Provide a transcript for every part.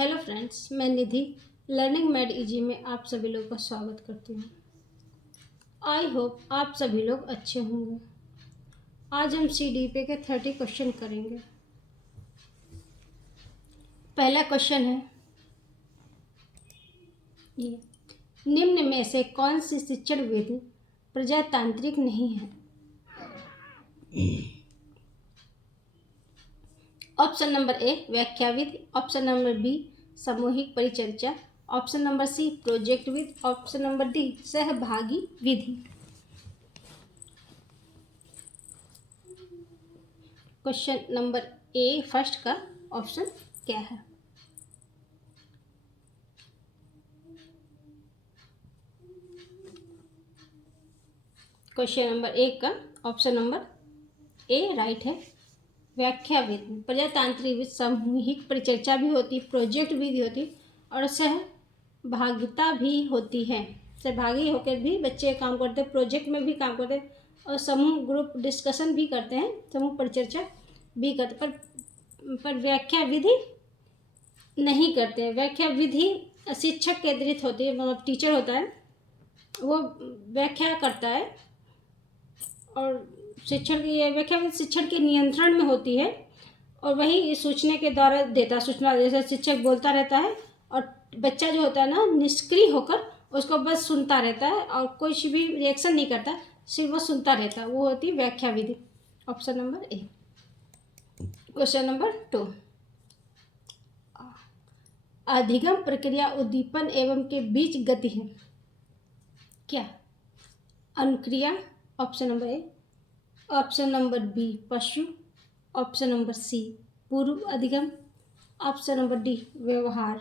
Hello friends, मैं निधि learning made easy में आप सभी लोग का स्वागत करती हूँ। आई होप आप सभी लोग अच्छे होंगे। आज हम CDP के 30 क्वेश्चन करेंगे। पहला क्वेश्चन है ये, निम्न में से कौन सी शिक्षण विधि प्रजातांत्रिक नहीं है? ऑप्शन नंबर ए व्याख्या विधि, ऑप्शन नंबर बी सामूहिक परिचर्चा, ऑप्शन नंबर सी प्रोजेक्ट विधि, ऑप्शन नंबर डी सहभागी विधि। क्वेश्चन नंबर ए फर्स्ट का ऑप्शन क्या है? क्वेश्चन नंबर ए का ऑप्शन नंबर ए राइट है। व्याख्या विधि प्रजातांत्रिक विधि सामूहिक परिचर्चा भी होती, प्रोजेक्ट विधि होती और सहभागिता भी होती है। सहभागी होकर भी बच्चे काम करते, प्रोजेक्ट में भी काम करते और समूह ग्रुप डिस्कशन भी करते हैं, समूह परिचर्चा भी करते, पर व्याख्या विधि नहीं करते हैं। व्याख्या विधि शिक्षक केंद्रित होती है, मतलब टीचर होता है वो व्याख्या करता है और शिक्षण की व्याख्या शिक्षण के नियंत्रण में होती है और वही सूचना के द्वारा देता सूचना, जैसे शिक्षक बोलता रहता है और बच्चा जो होता है ना निष्क्रिय होकर उसको बस सुनता रहता है और कुछ भी रिएक्शन नहीं करता, सिर्फ वो सुनता रहता है, वो होती है व्याख्या विधि। Option number A. Question number 2, अधिगम प्रक्रिया उद्दीपन एवं के बीच गति है क्या? अनुक्रिया, option number A, option number B पशु, ऑप्शन नंबर सी पूर्व अधिगम, ऑप्शन नंबर डी व्यवहार।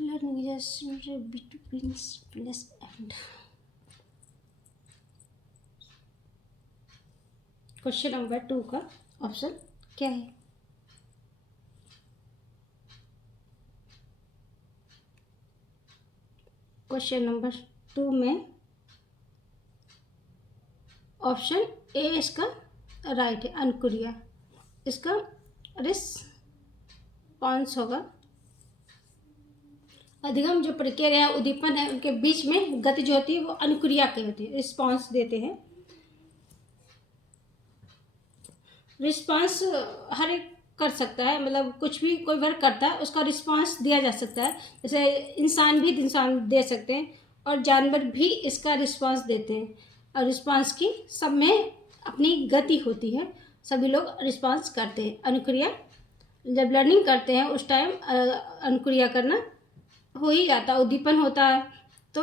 Learning between plus and. Question number 2 का ऑप्शन क्या है? क्वेश्चन नंबर 2 में ऑप्शन ए इसका राइट है, अनुक्रिया। इसका रिस्पॉन्स होगा। अधिगम जो प्रक्रिया उद्दीपन है उनके बीच में गति जो होती है वो अनुक्रिया की होती है, रिस्पॉन्स देते हैं। रिस्पॉन्स हर एक कर सकता है, मतलब कुछ भी कोई वर्क करता है उसका रिस्पॉन्स दिया जा सकता है, जैसे इंसान भी दे सकते हैं और जानवर भी इसका रिस्पॉन्स देते हैं और रिस्पॉन्स की सब में अपनी गति होती है, सभी लोग रिस्पॉन्स करते हैं। अनुक्रिया जब लर्निंग करते हैं उस टाइम अनुक्रिया करना हो ही जाता है, उद्दीपन होता है तो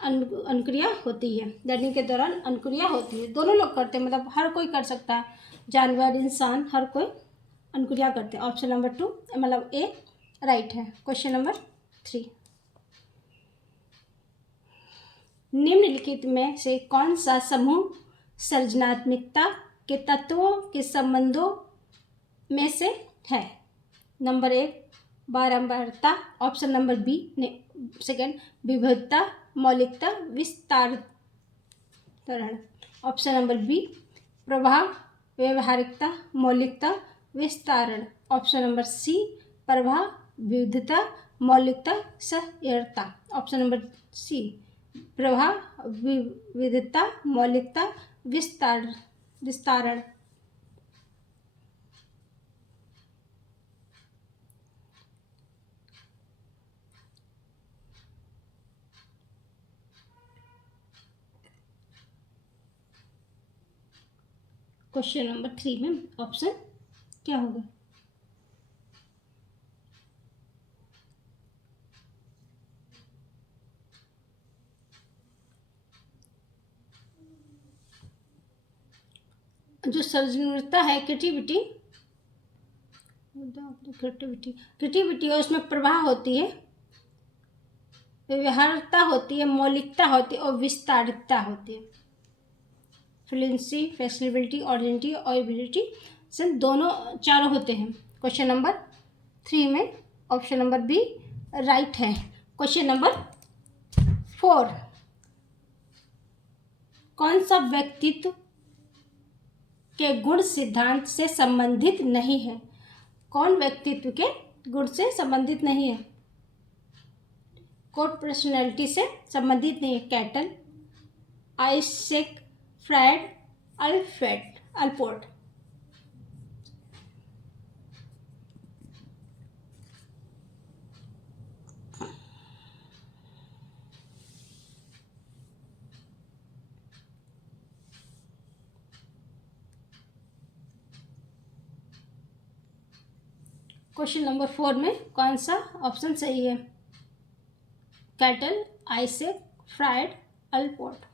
अनुक्रिया होती है। लर्निंग के दौरान अनुक्रिया होती है, दोनों लोग करते हैं, मतलब हर कोई कर सकता है, जानवर इंसान हर कोई अनुक्रिया करते हैं। ऑप्शन नंबर 2 मतलब ए राइट है। क्वेश्चन नंबर 3, निम्नलिखित में से कौन सा समूह सृजनात्मकता के तत्वों के संबंधों में से है? नंबर 1 बारंबारता, ऑप्शन नंबर बी सेकेंड विविधता, मौलिकता, विस्तारण, ऑप्शन नंबर बी प्रभाव, व्यवहारिकता, मौलिकता, विस्तारण, ऑप्शन नंबर सी प्रभाव, विविधता, मौलिकता, सह्यता, ऑप्शन नंबर सी प्रभाव, विविधता, मौलिकता, विस्तारण। क्वेश्चन नंबर 3 में ऑप्शन क्या होगा? जो सृजनशीलता है, क्रिएटिविटी है, उसमें प्रभाव होती है, व्यवहारिकता होती है, मौलिकता होती है और विस्तारितता होती है। फ्लुएंसी, फ्लेक्सिबिलिटी, ऑर्डिनिटी और एबिलिटी से दोनों चारों होते हैं। क्वेश्चन नंबर 3 में ऑप्शन नंबर बी राइट है। क्वेश्चन नंबर 4, कौन सा व्यक्तित्व के गुण सिद्धांत से संबंधित नहीं है? कौन व्यक्तित्व के गुण से संबंधित नहीं है, कोर पर्सनैलिटी से संबंधित नहीं है। Cattell, Eysenck, Freud, Alfred, Allport. Question number 4 में कौन सा ऑप्शन सही है? Cattell, Eysenck, Freud, Allport.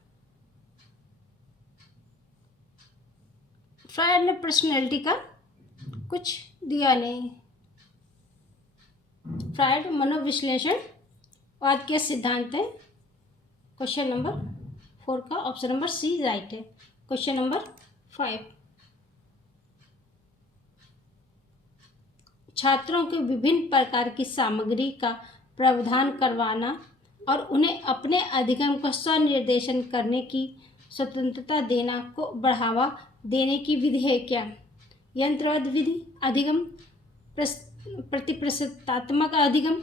Freud ने पर्सनैलिटी का कुछ दिया नहीं। फ्रायड मनोविश्लेषणवाद के सिद्धांत है। क्वेश्चन नंबर 4 का ऑप्शन नंबर सी राइट है। क्वेश्चन नंबर 5, छात्रों को विभिन्न प्रकार की सामग्री का प्रावधान करवाना और उन्हें अपने अधिगम को स्वनिर्देशन करने की स्वतंत्रता देना को बढ़ावा देने की विधि है क्या? यंत्रवत विधि, अधिगम, प्रतिप्रसात्मक अधिगम,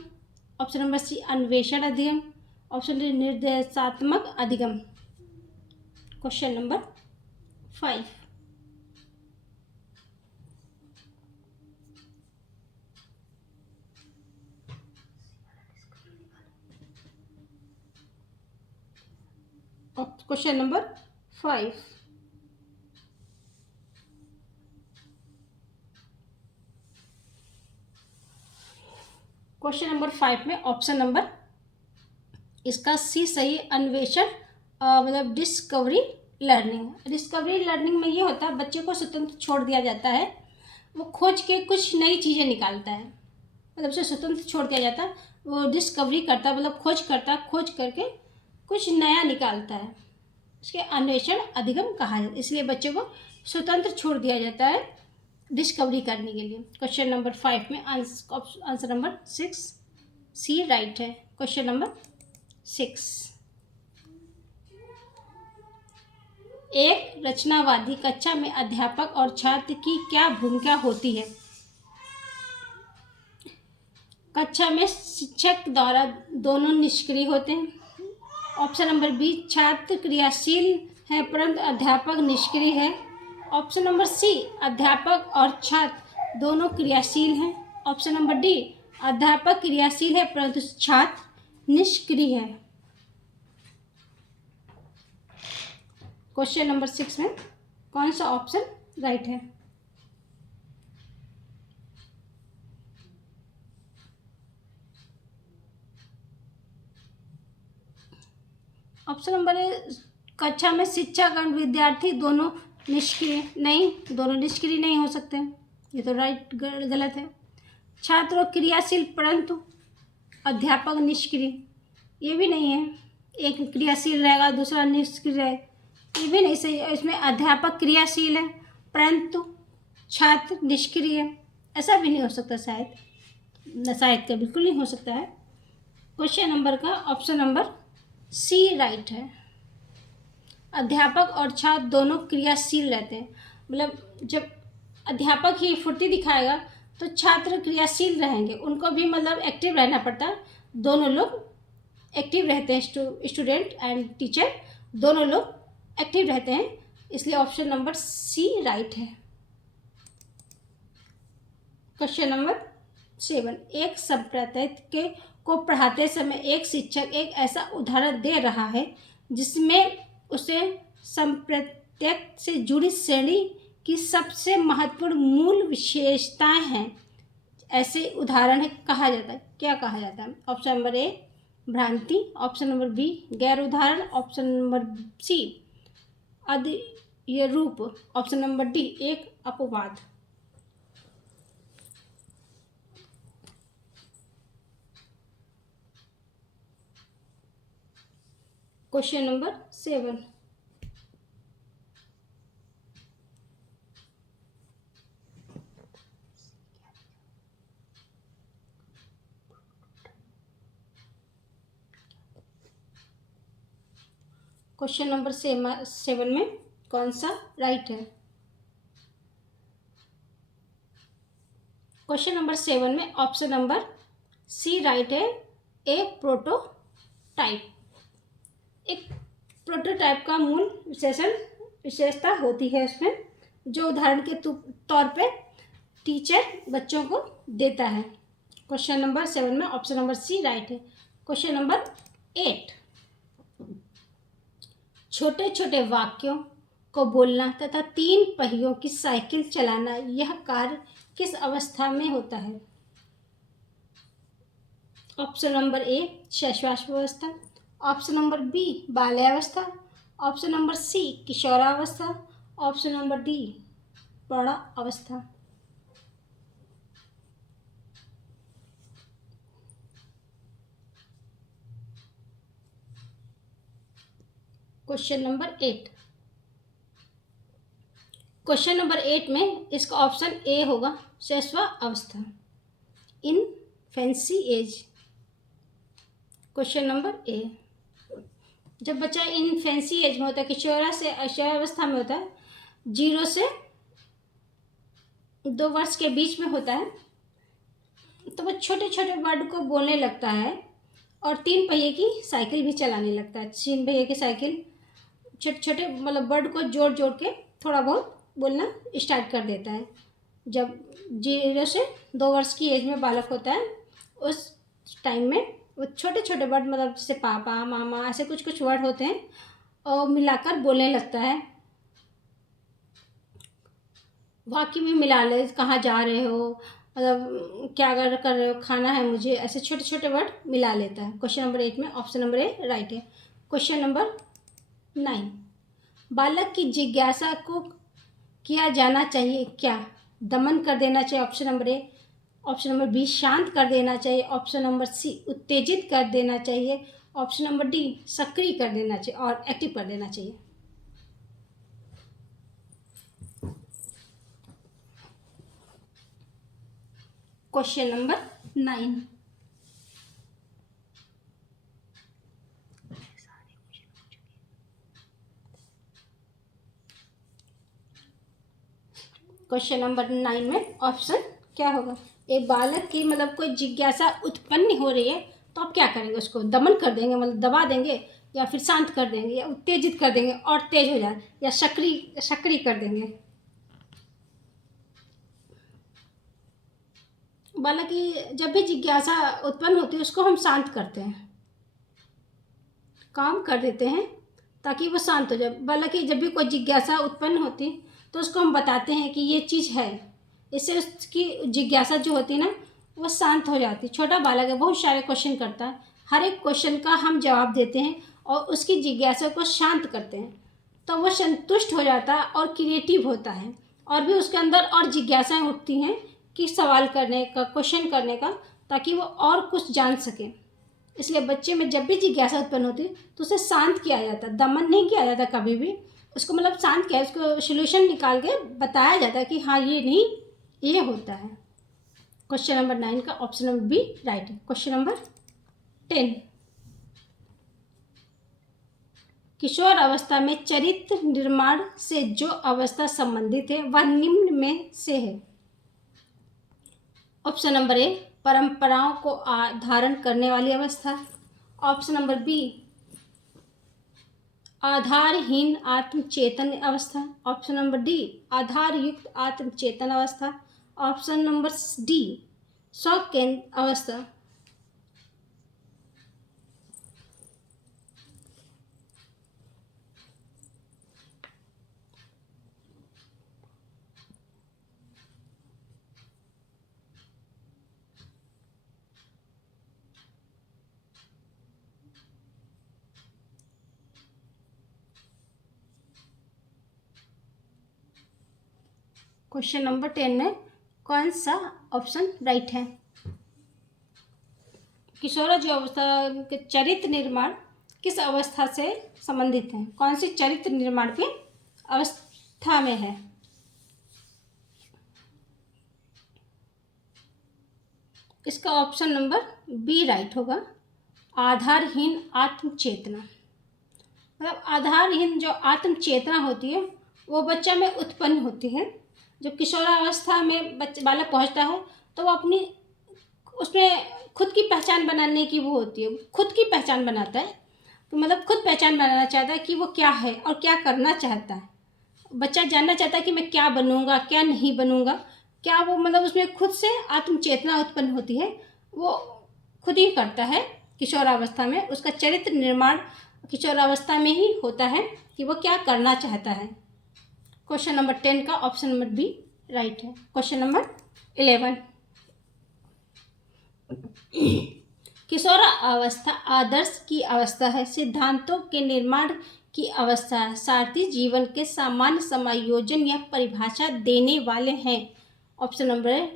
ऑप्शन नंबर सी अन्वेषण अधिगम, ऑप्शन डी निर्देशात्मक अधिगम। Question number 5, question number 5, question number 5 में ऑप्शन नंबर इसका सी सही, अन्वेषण मतलब डिस्कवरी लर्निंग। डिस्कवरी लर्निंग में ये होता है बच्चे को स्वतंत्र छोड़ दिया जाता है, वो खोज के कुछ नई चीज़ें निकालता है, मतलब उसे स्वतंत्र छोड़ दिया जाता है, वो डिस्कवरी करता है मतलब खोज करता है, खोज करके कुछ नया निकालता है, उसके अन्वेषण अधिगम कहा जाता है। इसलिए बच्चे को स्वतंत्र छोड़ दिया जाता है डिस्कवरी करने के लिए। क्वेश्चन नंबर 5 में आंसर नंबर 6 सी राइट है। क्वेश्चन नंबर 6, एक रचनावादी कक्षा में अध्यापक और छात्र की क्या भूमिका होती है? कक्षा में शिक्षक द्वारा दोनों निष्क्रिय होते हैं। ऑप्शन नंबर बी, छात्र क्रियाशील है परंतु अध्यापक निष्क्रिय है। ऑप्शन नंबर सी, अध्यापक और छात्र दोनों क्रियाशील हैं। ऑप्शन नंबर डी, अध्यापक क्रियाशील है परंतु छात्र निष्क्रिय है। क्वेश्चन नंबर 6 में कौन सा ऑप्शन राइट है? ऑप्शन नंबर ए, कक्षा में शिक्षक और विद्यार्थी दोनों निष्क्रिय नहीं, दोनों निष्क्रिय नहीं हो सकते, ये तो राइट गलत है। छात्र क्रियाशील परंतु अध्यापक निष्क्रिय, ये भी नहीं है। एक क्रियाशील रहेगा दूसरा निष्क्रिय रहेगा, ये भी नहीं सही है। इसमें अध्यापक क्रियाशील है परंतु छात्र निष्क्रिय है, ऐसा भी नहीं हो सकता, शायद का बिल्कुल नहीं हो सकता है। क्वेश्चन नंबर का ऑप्शन नंबर सी राइट है। अध्यापक और छात्र दोनों क्रियाशील रहते हैं, मतलब जब अध्यापक ही फुर्ती दिखाएगा तो छात्र क्रियाशील रहेंगे, उनको भी मतलब एक्टिव रहना पड़ता है। दोनों लोग एक्टिव रहते हैं, स्टूडेंट एंड टीचर दोनों लोग एक्टिव रहते हैं, इसलिए ऑप्शन नंबर सी राइट है। क्वेश्चन नंबर 7, एक संप्रदाय को पढ़ाते समय एक शिक्षक एक ऐसा उदाहरण दे रहा है जिसमें उसे संप्रदाय से जुड़ी श्रेणी की सबसे महत्वपूर्ण मूल विशेषताएं हैं, ऐसे उदाहरण कहा जाता है, क्या कहा जाता है? ऑप्शन नंबर ए भ्रांति, ऑप्शन नंबर बी गैर उदाहरण, ऑप्शन नंबर सी अद्वितीय रूप, ऑप्शन नंबर डी एक अपवाद। क्वेश्चन नंबर 7, क्वेश्चन नंबर 7 में कौन सा राइट है? क्वेश्चन नंबर 7 में ऑप्शन नंबर सी राइट है। ए प्रोटोटाइप। एक प्रोटोटाइप का मूल विशेषता होती है उसमें, जो उदाहरण के तौर पे टीचर बच्चों को देता है। क्वेश्चन नंबर 7 में ऑप्शन नंबर सी राइट है। क्वेश्चन नंबर 8, छोटे छोटे वाक्यों को बोलना तथा 3 पहियों की साइकिल चलाना, यह कार्य किस अवस्था में होता है? ऑप्शन नंबर ए शैशवावस्था, ऑप्शन नंबर बी बाल्यावस्था, ऑप्शन नंबर सी किशोरावस्था, ऑप्शन नंबर डी प्रौढ़ावस्था। क्वेश्चन नंबर 8, क्वेश्चन नंबर 8 में इसका ऑप्शन ए होगा शैशवावस्था, infancy age. Question number A, जब बच्चा इनफेंसी एज में होता है, किशोरावस्था में होता है, 0 से 2 वर्ष के बीच में होता है, तो वो छोटे छोटे वर्ड को बोलने लगता है और 3 पहिए की साइकिल भी चलाने लगता है। 3 पहिए की साइकिल छोटे छोटे मतलब वर्ड को जोड़ जोड़ के थोड़ा बहुत बोलना स्टार्ट कर देता है। जब 0 से 2 वर्ष की एज में बालक होता है, उस टाइम में वो छोटे छोटे वर्ड मतलब जैसे पापा मामा ऐसे कुछ कुछ वर्ड होते हैं और मिलाकर बोलने लगता है। वाक्य में मिला ले, कहाँ जा रहे हो, मतलब क्या कर रहे हो, खाना है मुझे, ऐसे छोटे छोटे वर्ड मिला लेता है। क्वेश्चन नंबर 8 में ऑप्शन नंबर ए राइट है। क्वेश्चन नंबर 9, बालक की जिज्ञासा को किया जाना चाहिए क्या? दमन कर देना चाहिए option number A, option number B शांत कर देना चाहिए, ऑप्शन नंबर सी उत्तेजित कर देना चाहिए, ऑप्शन नंबर डी सक्रिय कर देना चाहिए और एक्टिव कर देना चाहिए। क्वेश्चन नंबर 9, क्वेश्चन नंबर 9 में ऑप्शन क्या होगा? एक बालक की मतलब कोई जिज्ञासा उत्पन्न हो रही है तो आप क्या करेंगे? उसको दमन कर देंगे मतलब दबा देंगे, या फिर शांत कर देंगे, या उत्तेजित कर देंगे और तेज हो जाए, या सक्रिय कर देंगे? बालक की जब भी जिज्ञासा उत्पन्न होती है उसको हम शांत करते हैं, काम कर देते हैं ताकि वो शांत हो जाए। बालक की जब भी कोई जिज्ञासा उत्पन्न होती तो उसको हम बताते हैं कि ये चीज़ है, इससे उसकी जिज्ञासा जो होती है ना वो शांत हो जाती है। छोटा बालक है, बहुत सारे क्वेश्चन करता है, हर एक क्वेश्चन का हम जवाब देते हैं और उसकी जिज्ञासा को शांत करते हैं, तो वो संतुष्ट हो जाता है और क्रिएटिव होता है, और भी उसके अंदर और जिज्ञासाएँ उठती हैं कि सवाल करने का, क्वेश्चन करने का, ताकि वो और कुछ जान सके। इसलिए बच्चे में जब भी जिज्ञासा उत्पन्न होती है तो उसे शांत किया जाता है, दमन नहीं किया जाता कभी भी। उसको मतलब शांत किया, उसको सोल्यूशन निकाल के बताया जाता है कि हाँ ये नहीं, ये होता है। क्वेश्चन नंबर 9 का ऑप्शन नंबर बी राइट है। क्वेश्चन नंबर 10, किशोर अवस्था में चरित्र निर्माण से जो अवस्था संबंधित है वह निम्न में से है। ऑप्शन नंबर ए परंपराओं को धारण करने वाली अवस्था, ऑप्शन नंबर बी आधारहीन आत्मचेतन अवस्था, ऑप्शन नंबर डी आधारयुक्त आत्मचेतन अवस्था, ऑप्शन नंबर डी स्वकेंद्र अवस्था। क्वेश्चन नंबर 10 में कौन सा ऑप्शन राइट है? किशोर जो अवस्था के चरित्र निर्माण किस अवस्था से संबंधित है? कौन सी चरित्र निर्माण की अवस्था में है? इसका ऑप्शन नंबर बी राइट होगा, आधारहीन आत्मचेतना। मतलब आधारहीन जो आत्मचेतना होती है वो बच्चा में उत्पन्न होती है। जब किशोरावस्था में बालक पहुंचता है तो वो अपनी उसमें खुद की पहचान बनाने की वो होती है, खुद की पहचान बनाता है। तो मतलब खुद पहचान बनाना चाहता है कि वो क्या है और क्या करना चाहता है। बच्चा जानना चाहता है कि मैं क्या बनूंगा, क्या नहीं बनूंगा, क्या वो मतलब उसमें खुद से आत्म चेतना उत्पन्न होती है, वो खुद ही करता है। किशोरावस्था में उसका चरित्र निर्माण किशोरावस्था में ही होता है कि वो क्या करना चाहता है। क्वेश्चन नंबर 10 का ऑप्शन नंबर बी राइट है। क्वेश्चन नंबर 11, किशोर अवस्था आदर्श की अवस्था है, सिद्धांतों के निर्माण की अवस्था है, सारथी जीवन के सामान्य समायोजन या परिभाषा देने वाले हैं। ऑप्शन नंबर है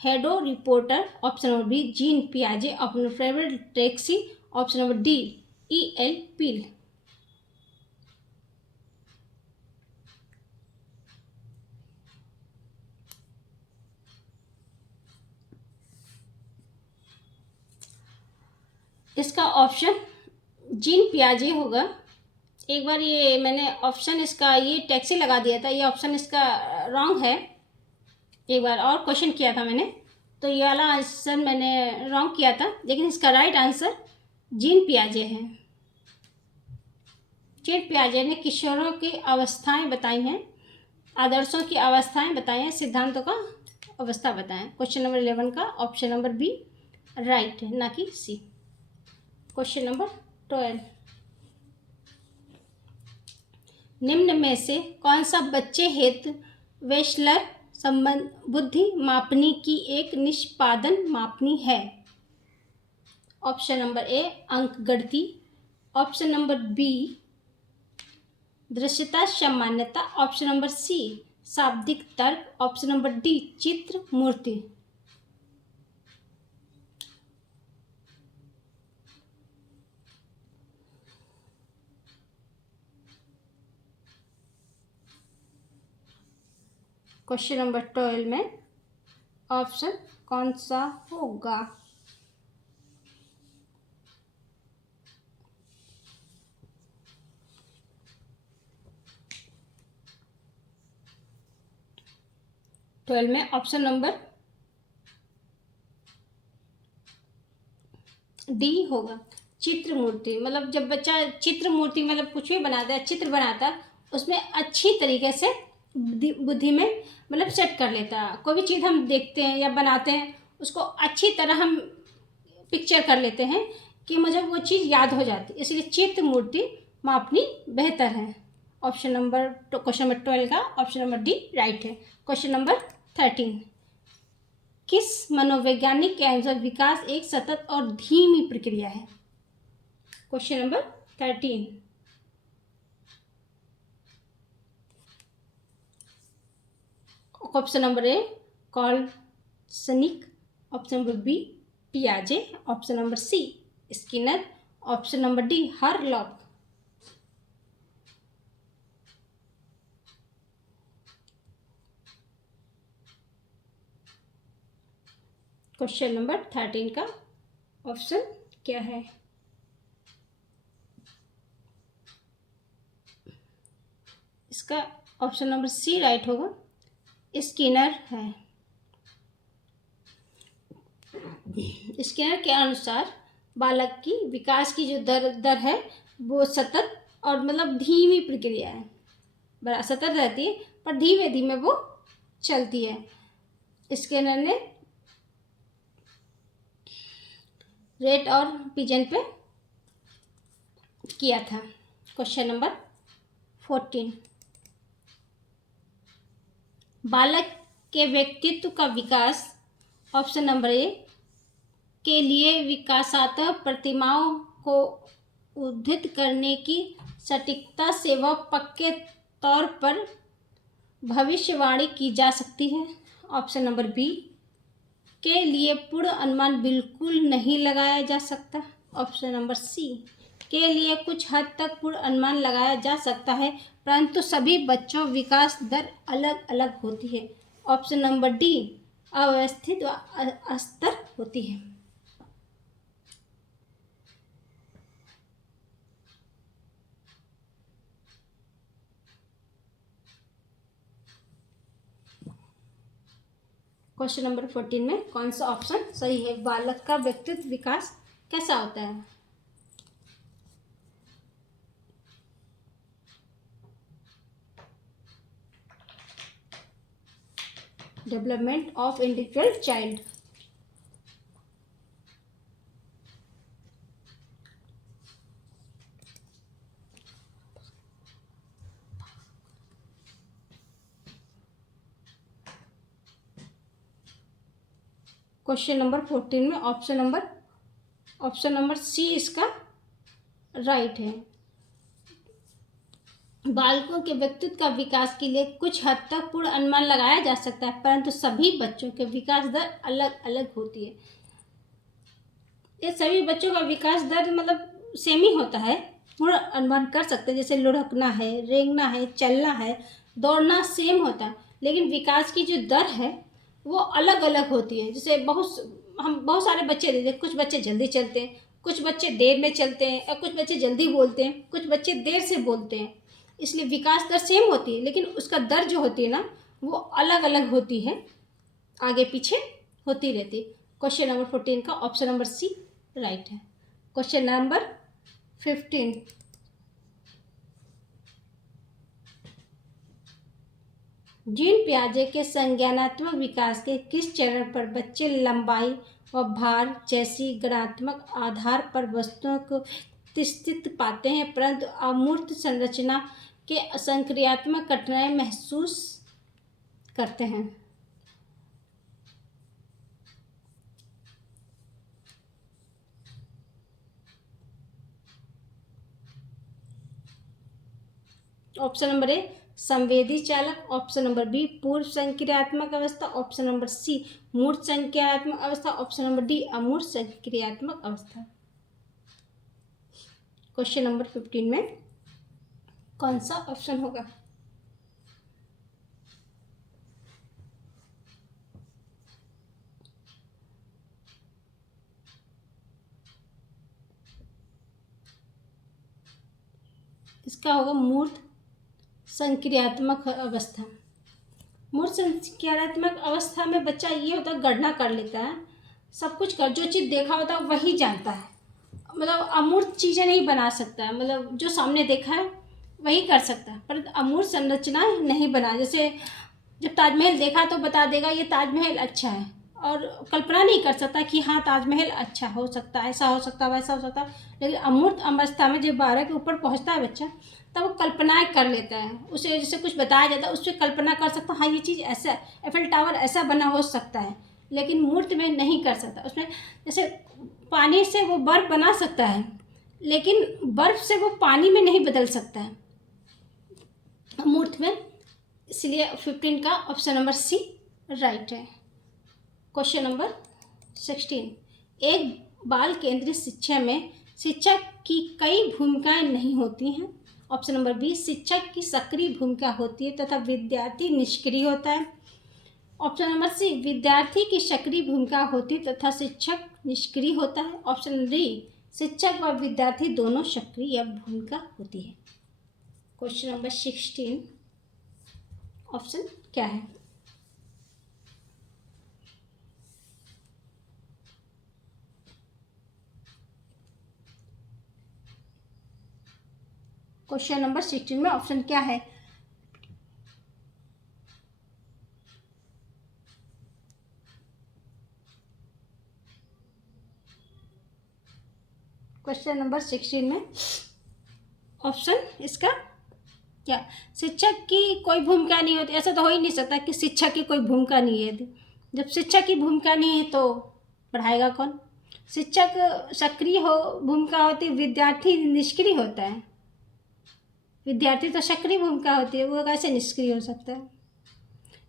हेडो रिपोर्टर, ऑप्शन नंबर बी जीन पियाजे, ऑप्शन नंबर फेवरेट टैक्सी, option number D E.L. Peel. इसका ऑप्शन जीन पियाजे होगा। एक बार ये मैंने ऑप्शन इसका ये टैक्सी लगा दिया था, ये ऑप्शन इसका रॉन्ग है। एक बार और क्वेश्चन किया था मैंने, तो ये वाला आंसर मैंने रॉन्ग किया था, लेकिन इसका राइट आंसर जीन पियाजे है। जीन पियाजे ने किशोरों की अवस्थाएं बताई हैं, आदर्शों की अवस्थाएं बताई हैं, सिद्धांतों का अवस्था बताएं। क्वेश्चन नंबर 11 का ऑप्शन नंबर बी राइट है, ना कि सी। क्वेश्चन नंबर 12, निम्न में से कौन सा बच्चे हेतु वेशलर संबंध बुद्धि मापनी की एक निष्पादन मापनी है? ऑप्शन नंबर ए अंक गणिती, ऑप्शन नंबर बी दृश्यता सामान्यता, ऑप्शन नंबर सी शाब्दिक तर्क, ऑप्शन नंबर डी चित्र मूर्ति। क्वेश्चन नंबर 12 में ऑप्शन कौन सा होगा? ट्वेल्व में ऑप्शन नंबर डी होगा, चित्र मूर्ति। मतलब जब बच्चा चित्र मूर्ति मतलब कुछ भी बनाता है, चित्र बनाता है, उसमें अच्छी तरीके से बुद्धि में मतलब सेट कर लेता है। कोई भी चीज़ हम देखते हैं या बनाते हैं, उसको अच्छी तरह हम पिक्चर कर लेते हैं कि मुझे वो चीज़ याद हो जाती है, इसलिए चित्र मूर्ति मापनी बेहतर है। ऑप्शन नंबर क्वेश्चन नंबर 12 का ऑप्शन नंबर डी राइट है। क्वेश्चन नंबर 13, किस मनोवैज्ञानिक के अनुसार विकास एक सतत और धीमी प्रक्रिया है? Question number 13, option number A Kolesnik, option number B पियाजे, option number C Skinner, option number D Hurlock. Question number 13 का ऑप्शन क्या है? इसका ऑप्शन नंबर सी राइट होगा, स्किनर है। स्किनर के अनुसार बालक की विकास की जो दर है वो सतत और मतलब धीमी प्रक्रिया है, बड़ा सतत रहती है पर धीमे धीमे वो चलती है। स्किनर ने रेट और पिजन पे किया था। क्वेश्चन नंबर 14, बालक के व्यक्तित्व का विकास ऑप्शन नंबर ए के लिए विकासात्मक प्रतिमाओं को उद्धृत करने की सटीकता से वह पक्के तौर पर भविष्यवाणी की जा सकती है। ऑप्शन नंबर बी के लिए पूर्ण अनुमान बिल्कुल नहीं लगाया जा सकता। ऑप्शन नंबर सी के लिए कुछ हद तक पूर्ण अनुमान लगाया जा सकता है, परंतु सभी बच्चों विकास दर अलग अलग होती है। ऑप्शन नंबर डी अव्यवस्थित व अस्तर होती है। क्वेश्चन नंबर 14 में कौन सा ऑप्शन सही है? बालक का व्यक्तित्व विकास कैसा होता है? Development of individual child. Question number 14 में ऑप्शन नंबर सी इसका राइट है। बालकों के व्यक्तित्व का विकास के लिए कुछ हद तक पूर्ण अनुमान लगाया जा सकता है, परंतु सभी बच्चों के विकास दर अलग अलग होती है। ये सभी बच्चों का विकास दर मतलब सेम ही होता है, पूर्ण अनुमान कर सकते हैं। जैसे लुढ़कना है, रेंगना है, चलना है, दौड़ना सेम होता है, लेकिन विकास की जो दर है वो अलग अलग होती है। जैसे हम बहुत सारे बच्चे देते हैं, कुछ बच्चे जल्दी चलते हैं, कुछ बच्चे देर में चलते हैं, और कुछ बच्चे जल्दी बोलते हैं, कुछ बच्चे देर से बोलते हैं। इसलिए विकास दर सेम होती है, लेकिन उसका दर जो होती है ना वो अलग अलग होती है, आगे पीछे होती रहती है। क्वेश्चन नंबर 14 का ऑप्शन नंबर सी राइट है। क्वेश्चन नंबर 15, जीन पियाजे के संज्ञानात्मक विकास के किस चरण पर बच्चे लंबाई व भार जैसी गणात्मक आधार पर वस्तुओं को स्थित पाते हैं, परंतु अमूर्त संरचना के असंक्रियात्मक कठिनाई महसूस करते हैं? ऑप्शन नंबर ए संवेदी चालक, ऑप्शन नंबर बी पूर्व संक्रियात्मक अवस्था, ऑप्शन नंबर सी मूर्त संक्रियात्मक अवस्था, ऑप्शन नंबर डी अमूर्त संक्रियात्मक अवस्था। क्वेश्चन नंबर 15 में कौन सा ऑप्शन होगा? इसका होगा मूर्त संक्रियात्मक अवस्था। मूर्त संक्रियात्मक अवस्था में बच्चा ये होता है गणना कर लेता है, सब कुछ कर, जो चीज़ देखा होता है वही जानता है, मतलब अमूर्त चीज़ें नहीं बना सकता है, मतलब जो सामने देखा है वही कर सकता है, पर अमूर्त संरचना नहीं बना। जैसे जब ताजमहल देखा तो बता देगा ये ताजमहल अच्छा है, और कल्पना नहीं कर सकता कि हाँ ताजमहल अच्छा हो सकता है, ऐसा हो सकता है, वैसा हो सकता है। लेकिन अमूर्त अवस्था में जब 12 के ऊपर पहुँचता है बच्चा, तब वो कल्पनाएं कर लेता है, उसे जैसे कुछ बताया जाता है उस पर कल्पना कर सकता है, हाँ ये चीज़ ऐसा, एफिल टावर ऐसा बना हो सकता है, लेकिन मूर्त में नहीं कर सकता। उसमें जैसे पानी से वो बर्फ़ बना सकता है, लेकिन बर्फ़ से वो पानी में नहीं बदल सकता है मूर्त में। इसलिए 15 का ऑप्शन नंबर सी राइट है। क्वेश्चन नंबर 16, एक बाल केंद्रित शिक्षा में शिक्षक की कई भूमिकाएं नहीं होती हैं। ऑप्शन नंबर बी शिक्षक की सक्रिय भूमिका होती है तथा विद्यार्थी निष्क्रिय होता है। ऑप्शन नंबर सी विद्यार्थी की सक्रिय भूमिका होती है तथा शिक्षक निष्क्रिय होता है। ऑप्शन डी शिक्षक व विद्यार्थी दोनों सक्रिय भूमिका होती है। क्वेश्चन नंबर 16 ऑप्शन क्या है? क्वेश्चन नंबर 16 में ऑप्शन क्या है? क्वेश्चन नंबर 16 में ऑप्शन इसका क्या? शिक्षक की कोई भूमिका नहीं होती। ऐसा तो हो ही नहीं सकता कि शिक्षक की कोई भूमिका नहीं है। जब शिक्षक की भूमिका नहीं है तो पढ़ाएगा कौन? शिक्षक सक्रिय हो भूमिका होती, विद्यार्थी निष्क्रिय होता है। विद्यार्थी तो सक्रिय भूमिका होती है, वो कैसे निष्क्रिय हो सकता है?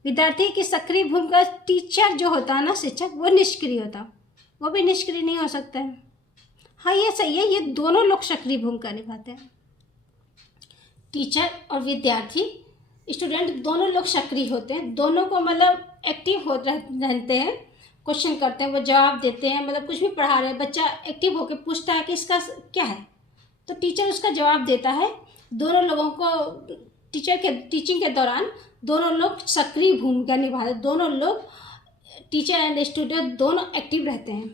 विद्यार्थी की सक्रिय भूमिका, टीचर जो होता है ना शिक्षक, वो निष्क्रिय होता, वो भी निष्क्रिय नहीं हो सकता है। हाँ ये सही है, ये दोनों लोग सक्रिय भूमिका निभाते हैं। टीचर और विद्यार्थी स्टूडेंट दोनों लोग सक्रिय होते हैं, दोनों को मतलब एक्टिव हो रहते हैं, क्वेश्चन करते हैं, वो जवाब देते हैं। मतलब कुछ भी पढ़ा रहे हैं, बच्चा एक्टिव होकर पूछता है कि इसका क्या है, तो टीचर उसका जवाब देता है। दोनों लोगों को टीचर के टीचिंग के दौरान दोनों लोग सक्रिय भूमिका निभाते, दोनों लोग टीचर एंड स्टूडेंट दोनों एक्टिव रहते हैं।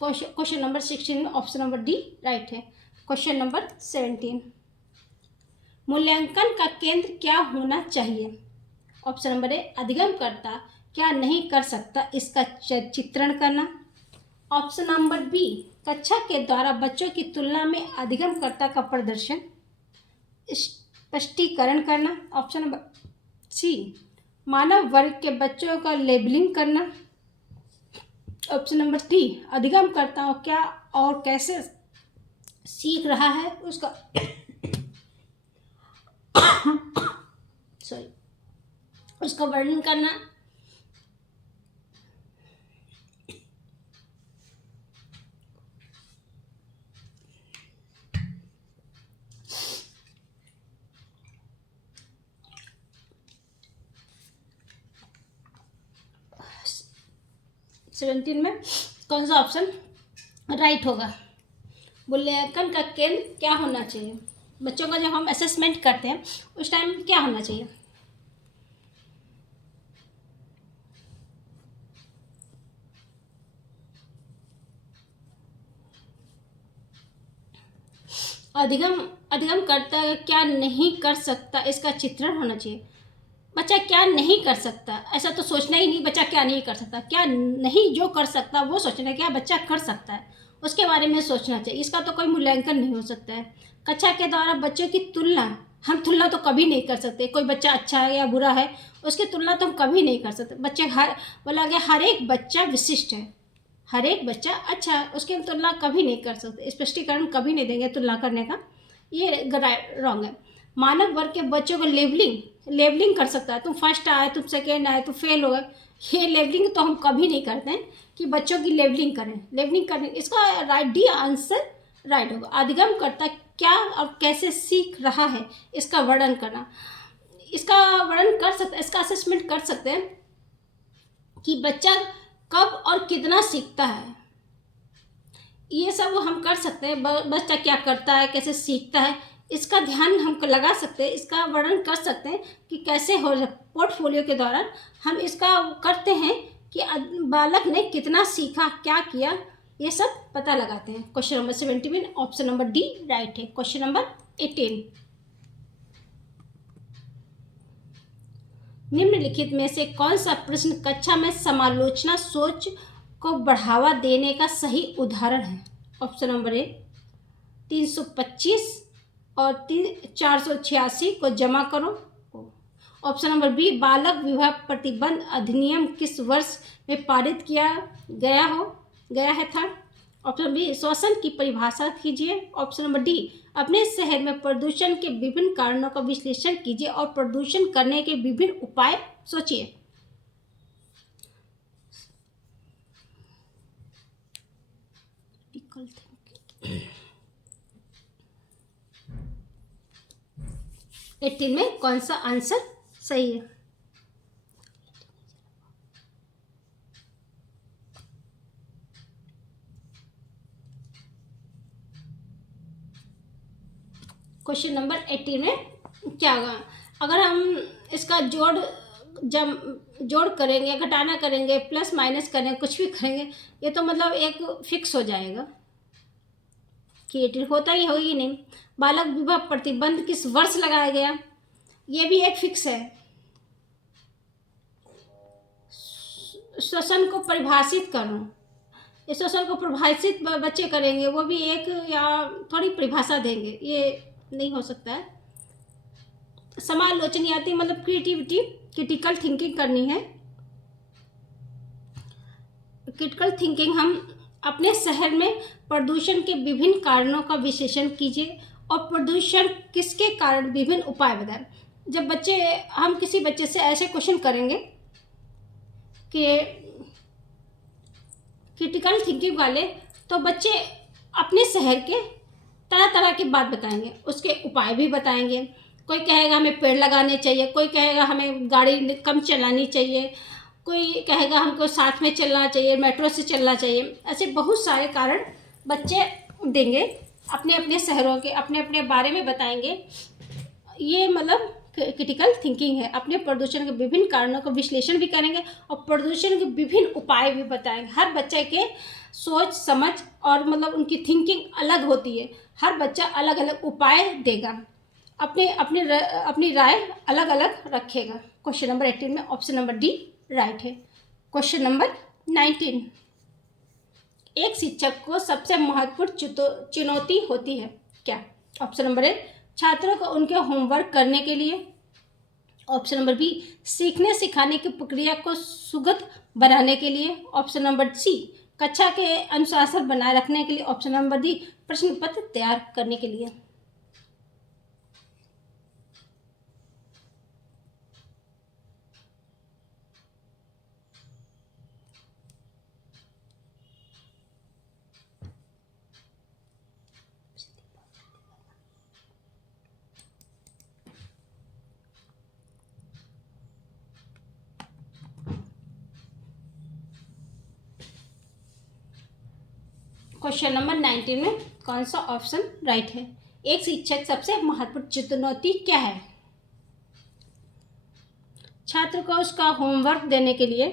क्वेश्चन नंबर 16 में ऑप्शन नंबर डी राइट है। क्वेश्चन नंबर 17, मूल्यांकन का केंद्र क्या होना चाहिए? ऑप्शन नंबर ए, अधिगमकर्ता क्या नहीं कर सकता इसका चित्रण करना। ऑप्शन नंबर बी, कक्षा के द्वारा बच्चों की तुलना में अधिगमकर्ता का प्रदर्शन स्पष्टीकरण करना। ऑप्शन नंबर सी, मानव वर्ग के बच्चों का लेबलिंग करना। ऑप्शन नंबर डी, अधिगमकर्ताओं क्या और कैसे सीख रहा है उसका सॉरी उसका वर्णन करना। सेवेंटीन में कौन सा ऑप्शन राइट होगा? मूल्यांकन का केंद्र क्या होना चाहिए? बच्चों का जब हम असेसमेंट करते हैं उस टाइम क्या होना चाहिए? अधिगमकर्ता क्या नहीं कर सकता इसका चित्रण होना चाहिए। बच्चा क्या नहीं कर सकता, ऐसा तो सोचना ही नहीं बच्चा क्या नहीं कर सकता, क्या नहीं जो कर सकता वो सोचना, क्या बच्चा कर सकता है उसके बारे में सोचना चाहिए। इसका तो कोई मूल्यांकन नहीं हो सकता है। कक्षा के द्वारा बच्चों की तुलना, हम तुलना तो कभी नहीं कर सकते। कोई बच्चा अच्छा है या बुरा है उसकी तुलना तो हम कभी नहीं कर सकते। बच्चे बोला गया हर एक बच्चा विशिष्ट है, हर एक बच्चा अच्छा है, उसकी हम तुलना कभी नहीं कर सकते। स्पष्टीकरण कभी नहीं देंगे तुलना करने का, ये रॉन्ग है। मानव वर्ग के बच्चों को लेबलिंग कर सकता है, तुम फर्स्ट आए, तुम सेकेंड आए, तुम फेल हो गए, ये लेबलिंग तो हम कभी नहीं करते हैं कि बच्चों की लेबलिंग करें। लेबलिंग करने इसका राइट डी आंसर राइट होगा। अधिगमकर्ता क्या और कैसे सीख रहा है इसका वर्णन करना। इसका वर्णन कर सकते, इसका असेसमेंट कर सकते हैं कि बच्चा कब और कितना सीखता है, ये सब हम कर सकते हैं। बच्चा क्या करता है, कैसे सीखता है, इसका ध्यान हम लगा सकते हैं। इसका वर्णन कर सकते हैं कि कैसे हो पोर्टफोलियो के दौरान हम इसका करते हैं कि बालक ने कितना सीखा, क्या किया, ये सब पता लगाते हैं। क्वेश्चन नंबर 17 में ऑप्शन नंबर डी राइट है। क्वेश्चन नंबर 18, निम्नलिखित में से कौन सा प्रश्न कक्षा में समालोचना सोच को बढ़ावा देने का सही उदाहरण है? ऑप्शन नंबर ए, 325 और 486 को जमा करो। ऑप्शन नंबर बी, बालक विवाह प्रतिबंध अधिनियम किस वर्ष में पारित किया गया है था। ऑप्शन बी, श्वसन की परिभाषा कीजिए। ऑप्शन नंबर डी, अपने शहर में प्रदूषण के विभिन्न कारणों का विश्लेषण कीजिए और प्रदूषण करने के विभिन्न उपाय सोचिए। एटीन में कौन सा आंसर सही है? क्वेश्चन नंबर 18 में क्या होगा? अगर हम इसका जोड़ करेंगे, घटाना करेंगे, प्लस माइनस करेंगे, कुछ भी करेंगे, ये तो मतलब एक फिक्स हो जाएगा कि 18 होता ही होगी नहीं। बालक विवाह प्रतिबंध किस वर्ष लगाया गया, ये भी एक फिक्स है। श्वसन को परिभाषित करो, इस श्वसन को परिभाषित बच्चे करेंगे, वो भी एक या थोड़ी परिभाषा देंगे, ये नहीं हो सकता है। समालोचनात्मक मतलब क्रिटिकल थिंकिंग करनी है। क्रिटिकल थिंकिंग, हम अपने शहर में प्रदूषण के विभिन्न कारणों का विश्लेषण कीजिए और प्रदूषण किसके कारण विभिन्न उपाय बताएं। जब हम किसी बच्चे से ऐसे क्वेश्चन करेंगे कि क्रिटिकल थिंकिंग वाले, तो बच्चे अपने शहर के तरह तरह की बात बताएंगे, उसके उपाय भी बताएंगे। कोई कहेगा हमें पेड़ लगाने चाहिए, कोई कहेगा हमें गाड़ी कम चलानी चाहिए, कोई कहेगा हमको साथ में चलना चाहिए, मेट्रो से चलना चाहिए। ऐसे बहुत सारे कारण बच्चे देंगे, अपने अपने शहरों के अपने अपने बारे में बताएंगे। ये मतलब क्रिटिकल थिंकिंग है। अपने प्रदूषण के विभिन्न कारणों का विश्लेषण भी करेंगे और प्रदूषण के विभिन्न उपाय भी बताएंगे। हर बच्चे के सोच समझ और मतलब उनकी थिंकिंग अलग होती है, हर बच्चा अलग अलग उपाय देगा, अपनी राय अलग अलग रखेगा। क्वेश्चन नंबर 18 में ऑप्शन नंबर डी राइट है। क्वेश्चन नंबर 19, एक शिक्षक को सबसे महत्वपूर्ण चुनौती होती है क्या? ऑप्शन नंबर ए छात्रों को उनके होमवर्क करने के लिए, ऑप्शन नंबर बी सीखने सिखाने की प्रक्रिया को सुगम बनाने के लिए, ऑप्शन नंबर सी कक्षा के अनुशासन बनाए रखने के लिए, ऑप्शन नंबर डी प्रश्न पत्र तैयार करने के लिए। क्वेश्चन नंबर 19 में कौन सा ऑप्शन राइट है? एक शिक्षक सबसे महत्वपूर्ण चुनौती क्या है? छात्र को उसका होमवर्क देने के लिए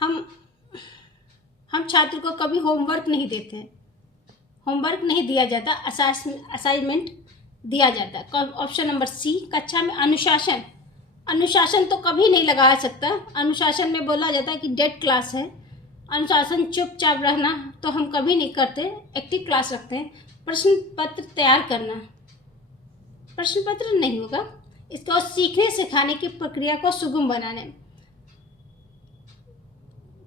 हम छात्र को कभी होमवर्क नहीं देते हैं, होमवर्क नहीं दिया जाता, असाइनमेंट दिया जाता। ऑप्शन नंबर सी कक्षा में अनुशासन तो कभी नहीं लगा सकता। अनुशासन में बोला जाता है कि डेड क्लास है, अनुशासन चुपचाप रहना तो हम कभी नहीं करते, एक्टिव क्लास रखते हैं। प्रश्न पत्र तैयार करना, प्रश्न पत्र नहीं होगा। इसको सीखने सिखाने की प्रक्रिया को सुगम बनाने,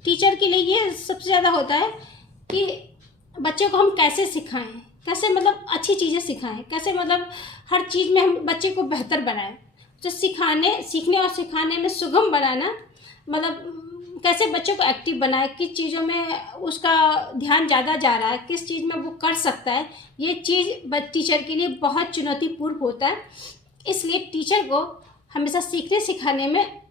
टीचर के लिए ये सबसे ज़्यादा होता है कि बच्चे को हम कैसे सिखाएं, कैसे मतलब अच्छी चीज़ें सिखाएं, कैसे मतलब हर चीज़ में हम बच्चे को बेहतर बनाएं। तो सीखने और सिखाने में सुगम बनाना मतलब कैसे बच्चों को एक्टिव बनाए, किस चीज़ों में उसका ध्यान ज़्यादा जा रहा है, किस चीज़ में वो कर सकता है, ये चीज़ टीचर के लिए बहुत चुनौतीपूर्ण होता है। इसलिए टीचर को हमेशा सीखने सिखाने में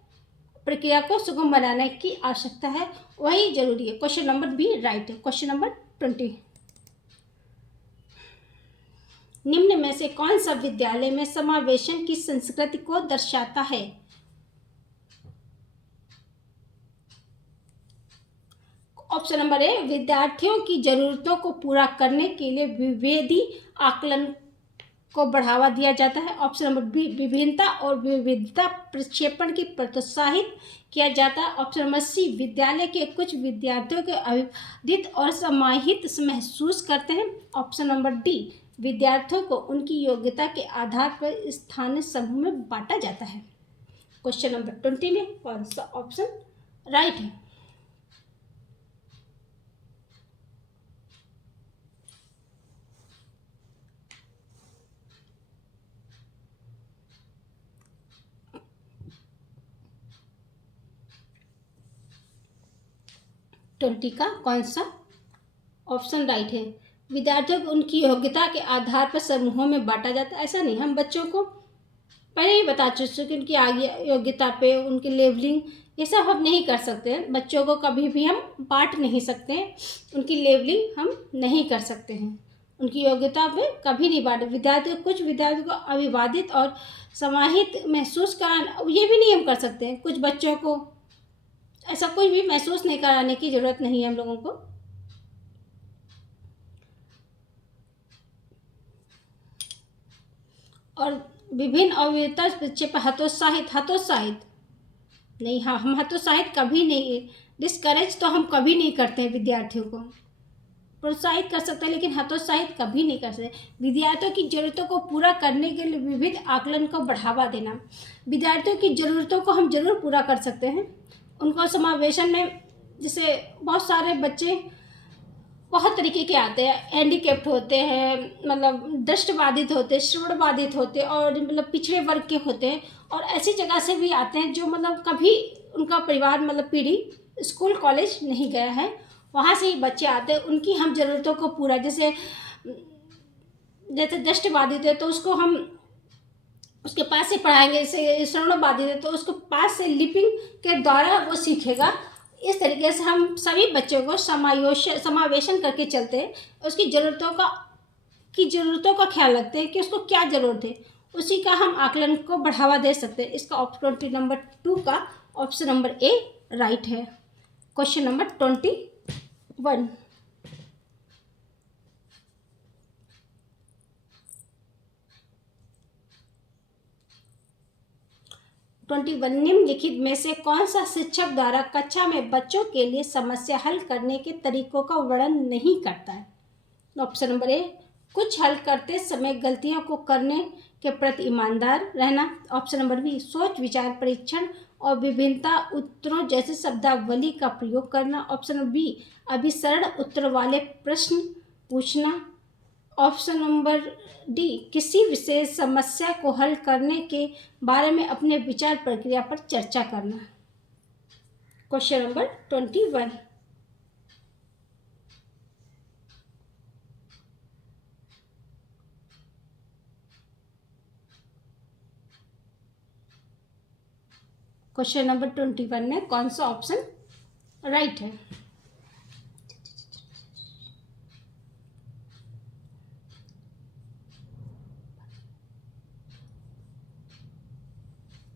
प्रक्रिया को सुगम बनाने की आवश्यकता है, वही जरूरी है। क्वेश्चन नंबर बी राइट है। क्वेश्चन नंबर 20, निम्न में से कौन सा विद्यालय में समावेशन की संस्कृति को दर्शाता है? ऑप्शन नंबर ए विद्यार्थियों की जरूरतों को पूरा करने के लिए विभेदी आकलन को बढ़ावा दिया जाता है। ऑप्शन नंबर बी विभिन्नता और विविधता प्रक्षेपण की प्रोत्साहित किया जाता है। ऑप्शन नंबर सी विद्यालय के कुछ विद्यार्थियों के अविदित और समाहित महसूस करते हैं। ऑप्शन नंबर डी विद्यार्थियों को उनकी योग्यता के आधार पर स्थानीय समूह में बांटा जाता है। क्वेश्चन नंबर 20 में कौन सा ऑप्शन राइट है? ट्वेंटी का कौन सा ऑप्शन राइट है? विद्यार्थियों को उनकी योग्यता के आधार पर समूहों में बांटा जाता है। ऐसा नहीं, हम बच्चों को पहले ही बता चुके कि उनकी आगे योग्यता पे उनकी लेवलिंग ये सब हम नहीं कर सकते हैं। बच्चों को कभी भी हम बांट नहीं सकते हैं, उनकी लेवलिंग हम नहीं कर सकते हैं, उनकी योग्यता पे कभी नहीं बांटे। कुछ विद्यार्थियों को अविवादित और समाहित महसूस कराना ये भी नहीं हम कर सकते हैं। कुछ बच्चों को ऐसा कुछ भी महसूस नहीं कराने की ज़रूरत नहीं है हम लोगों को। और विभिन्न अविधता बच्चे पर हतोत्साहित नहीं, हाँ हम हतोत्साहित कभी नहीं, डिस्करेज तो हम कभी नहीं करते हैं। विद्यार्थियों को प्रोत्साहित कर सकते हैं लेकिन हतोत्साहित कभी नहीं कर सकते। विद्यार्थियों की ज़रूरतों को पूरा करने के लिए विविध आकलन को बढ़ावा देना, विद्यार्थियों की ज़रूरतों को हम जरूर पूरा कर सकते हैं। उनको समावेशन में जैसे बहुत सारे बच्चे बहुत तरीके के आते हैं, हैंडीकैप्ड होते हैं, मतलब दृष्टिबाधित होते हैं, श्रवणबाधित होते हैं और मतलब पिछड़े वर्ग के होते हैं, और ऐसी जगह से भी आते हैं जो मतलब कभी उनका परिवार मतलब पीढ़ी स्कूल कॉलेज नहीं गया है, वहाँ से ही बच्चे आते हैं। उनकी हम ज़रूरतों को पूरा जैसे दृष्टिबाधित है तो उसको हम उसके पास से पढ़ाएंगे, जैसे श्रवणबाधित है तो उसको पास से लिपिंग के द्वारा वो सीखेगा। इस तरीके से हम सभी बच्चों को समावेशन करके चलते हैं, उसकी ज़रूरतों का ख्याल रखते हैं कि उसको क्या ज़रूरत है, उसी का हम आकलन को बढ़ावा दे सकते हैं। इसका 20 नंबर 2 का ऑप्शन नंबर ए राइट है। Question number 21। 21 निम्नलिखित में से कौन सा शिक्षक द्वारा कक्षा में बच्चों के लिए समस्या हल करने के तरीकों का वर्णन नहीं करता है? ऑप्शन नंबर ए, कुछ हल करते समय गलतियों को करने के प्रति ईमानदार रहना। ऑप्शन नंबर बी, सोच विचार परीक्षण और विभिन्नता उत्तरों जैसे शब्दावली का प्रयोग करना। ऑप्शन नंबर बी, अभिसरण उत्तर वाले प्रश्न पूछना। ऑप्शन नंबर डी, किसी विशेष समस्या को हल करने के बारे में अपने विचार प्रक्रिया पर चर्चा करना। Question number 21। क्वेश्चन नंबर 21 में कौन सा ऑप्शन राइट है?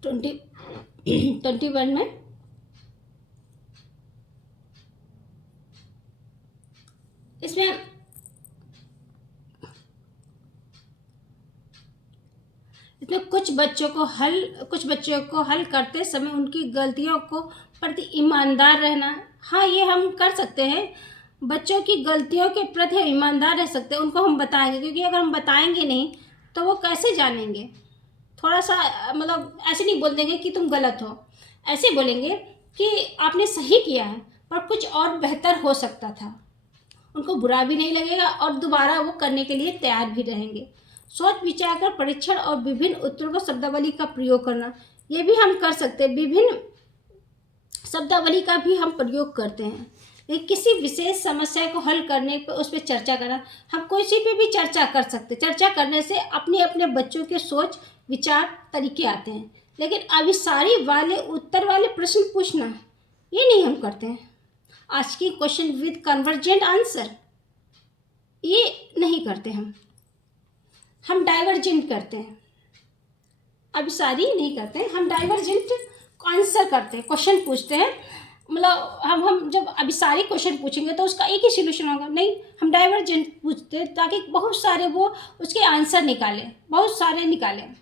21 में इसमें कुछ बच्चों को हल करते समय उनकी गलतियों को प्रति ईमानदार रहना। हाँ, ये हम कर सकते हैं, बच्चों की गलतियों के प्रति ईमानदार रह सकते हैं, उनको हम बताएंगे, क्योंकि अगर हम बताएंगे नहीं तो वो कैसे जानेंगे। थोड़ा सा मतलब ऐसे नहीं बोल देंगे कि तुम गलत हो, ऐसे बोलेंगे कि आपने सही किया है पर कुछ और बेहतर हो सकता था। उनको बुरा भी नहीं लगेगा और दोबारा वो करने के लिए तैयार भी रहेंगे। सोच विचार कर परीक्षण और विभिन्न उत्तरों को शब्दावली का प्रयोग करना, ये भी हम कर सकते हैं। विभिन्न शब्दावली का भी हम प्रयोग करते हैं। लेकिन किसी विशेष समस्या को हल करने पर उस पर चर्चा करना, हम कोई सी पे भी चर्चा कर सकते। चर्चा करने से अपने अपने बच्चों के सोच विचार तरीके आते हैं। लेकिन अभिसारी वाले उत्तर वाले प्रश्न पूछना, ये नहीं हम करते हैं। Asking question with convergent answer, ये नहीं करते हम डाइवर्जेंट करते हैं। अभिसारी नहीं करते हैं, हम डाइवर्जेंट आंसर करते हैं। क्वेश्चन पूछते हैं, मतलब हम जब अभिसारी क्वेश्चन पूछेंगे तो उसका एक ही सॉल्यूशन होगा, नहीं, हम डाइवर्जेंट पूछते हैं ताकि बहुत सारे वो उसके आंसर निकालें, बहुत सारे निकालें,